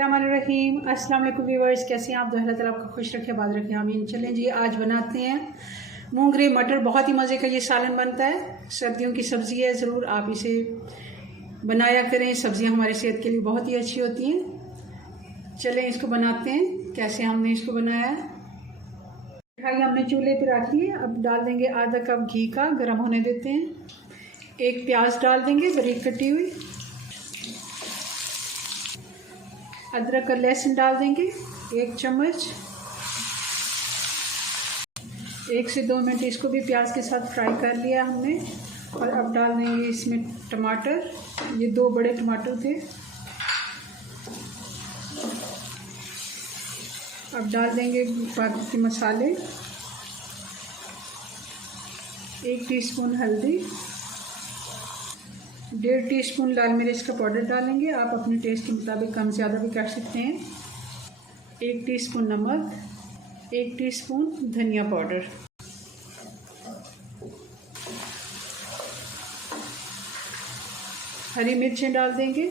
रहीम अस्सलाम वालेकुम व्यूअर्स, कैसे हैं आप? अल्लाह ताला आपको खुश रखे, आबाद रखे, आमीन। चलें जी, आज बनाते हैं मूंगरे मटर। बहुत ही मज़े का ये सालन बनता है, सर्दियों की सब्ज़ी है। ज़रूर आप इसे बनाया करें, सब्ज़ियां हमारी सेहत के लिए बहुत ही अच्छी होती हैं। चलें इसको बनाते हैं। कैसे हमने इसको बनाया है, कढ़ाई हमने चूल्हे पर रखी है। अब डाल देंगे आधा कप घी का, गर्म होने देते हैं। एक प्याज डाल देंगे बारीक कटी हुई, अदरक और लहसुन डाल देंगे 1 चम्मच। 1 से 2 मिनट इसको भी प्याज के साथ फ्राई कर लिया हमने। और अब डाल देंगे इसमें टमाटर, ये 2 बड़े टमाटर थे। अब डाल देंगे बाकी के मसाले, 1 टीस्पून हल्दी, 1.5 टीस्पून लाल मिर्च का पाउडर डालेंगे। आप अपने टेस्ट के मुताबिक कम ज़्यादा भी कर सकते हैं। 1 टीस्पून नमक, 1 टीस्पून धनिया पाउडर। हरी मिर्चें डाल देंगे।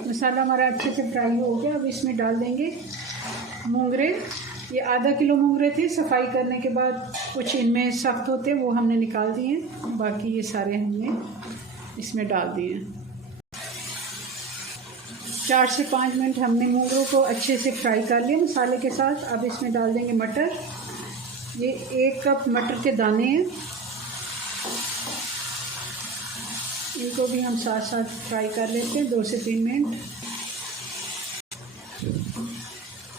मसाला हमारा अच्छे से फ्राई हो गया। अब इसमें डाल देंगे मूंगरे। ये आधा किलो मूंगरे थे। सफाई करने के बाद कुछ इनमें सख्त होते वो हमने निकाल दिए, बाकी ये सारे हमने इसमें डाल दिए। 4 से 5 मिनट हमने मूंगरों को अच्छे से फ्राई कर लिया मसाले के साथ। अब इसमें डाल देंगे मटर। ये 1 कप मटर के दाने हैं, इनको भी हम साथ साथ फ्राई कर लेते हैं 2 से 3 मिनट।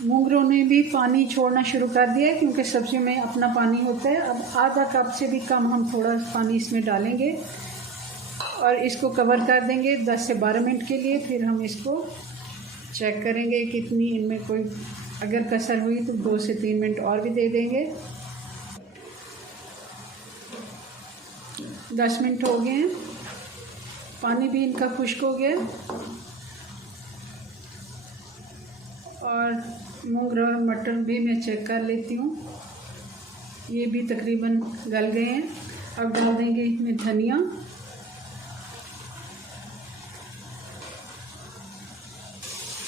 मूंगरों ने भी पानी छोड़ना शुरू कर दिया है, क्योंकि सब्ज़ी में अपना पानी होता है। अब आधा कप से भी कम हम थोड़ा पानी इसमें डालेंगे और इसको कवर कर देंगे 10 से 12 मिनट के लिए। फिर हम इसको चेक करेंगे कितनी इनमें कोई अगर कसर हुई तो 2 से 3 मिनट और भी दे देंगे। 10 मिनट हो गए हैं, पानी भी इनका खुश्क हो गया और मूंगरा और मटर भी मैं चेक कर लेती हूँ, ये भी तकरीबन गल गए हैं। अब डाल देंगे इसमें धनिया,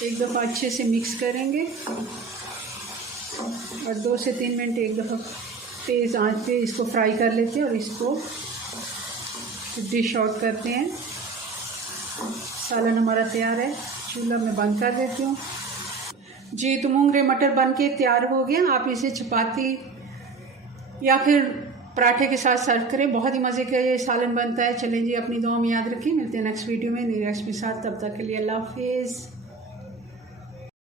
एक दफ़ा अच्छे से मिक्स करेंगे और 2 से 3 मिनट एक दफ़ा तेज़ आंच पे इसको फ्राई कर लेते हैं और इसको डिश आउट करते हैं। सालन हमारा तैयार है। चूल्हा मैं बंद कर देती हूँ जी। तो मूंगरे मटर बन के तैयार हो गया। आप इसे चपाती या फिर पराठे के साथ सर्व करें, बहुत ही मज़े का ये सालन बनता है। चलें जी, अपनी दुआ में याद रखें। मिलते हैं नेक्स्ट वीडियो में नई रेसिपी के साथ। तब तक के लिए अल्लाह हाफिज़।